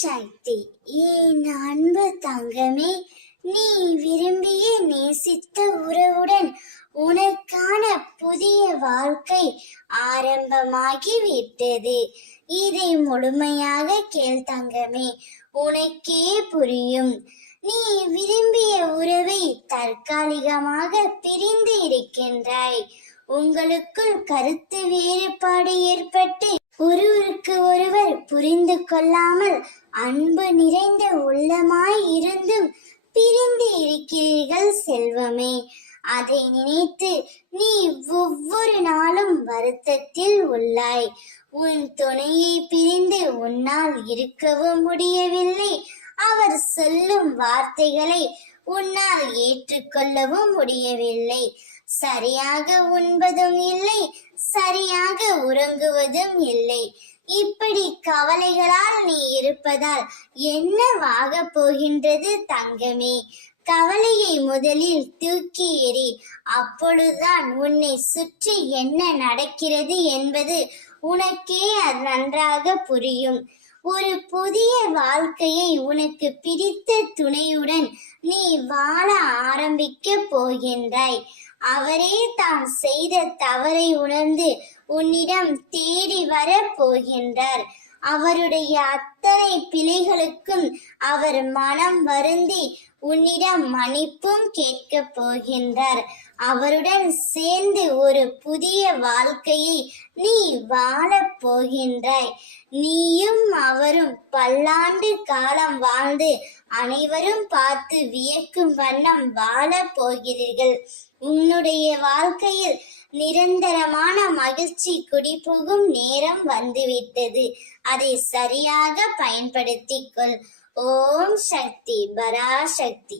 சக்தி. என் அன்பு தங்கமே, நீ விரும்பிய நேசித்த உறவுடன் உனக்கான புதிய வாழ்க்கை ஆரம்பமாகிவிட்டது. இதை முழுமையாக கேள் தங்கமே, உனக்கே புரியும். நீ விரும்பிய உறவை தற்காலிகமாக பிரிந்து இருக்கின்றாய். உங்களுக்குள் கருத்து வேறுபாடு ஏற்பட்டு ஒருவருக்கு ஒருவர் புரிந்து கொள்ளாமல் அன்பு நிறைந்த உள்ளமாய் இருந்தும் பிரிந்து இருக்கிறீர்கள் செல்வமே. அதை நினைத்து நீ ஒவ்வொரு நாளும் வருத்தத்தில் உள்ளாய். உன் துணையை பிரிந்து உன்னால் இருக்கவும் முடியவில்லை. அவர் சொல்லும் வார்த்தைகளை உன்னால் ஏற்றுக்கொள்ளவும் முடியவில்லை. சரியாக உண்பதும் இல்லை, சரியாக உறங்குவதும் இல்லை. இப்படி கவலைகளால் நீ இருப்பதால் என்னவாக போகின்றது தங்கமே? கவலையை முதலில் தூக்கி எறி. அப்பொழுதுதான் உன்னை சுற்றி என்ன நடக்கிறது என்பது உனக்கே நன்றாக புரியும். ஒரு புதிய வாழ்க்கையை உனக்கு பிடித்த துணையுடன் நீ வாழ ஆரம்பிக்க போகின்றாய். அவரே தான் செய்த தவறை உணர்ந்து உன்னிடம் தேடி வர போகின்றார். அவருடைய அத்தனை பிழைகளுக்கும் அவர் மனம் வருந்தி உன்னிடம் மன்னிப்பும் கேட்க போகின்றார். அவருடன் சேர்ந்து ஒரு புதிய வாழ்க்கையை நீ வாழப் போகின்றாய். நீயும் அவரும் பல்லாண்டு காலம் வாழ்ந்து அனைவரும் பார்த்து வியக்கும் வண்ணம் வாழ போகிறீர்கள். உன்னுடைய வாழ்க்கையில் நிரந்தரமான மகிழ்ச்சி குடிபோகும் நேரம் வந்துவிட்டது. அதை சரியாக பயன்படுத்திக் கொள். ஓம் சக்தி, பராசக்தி.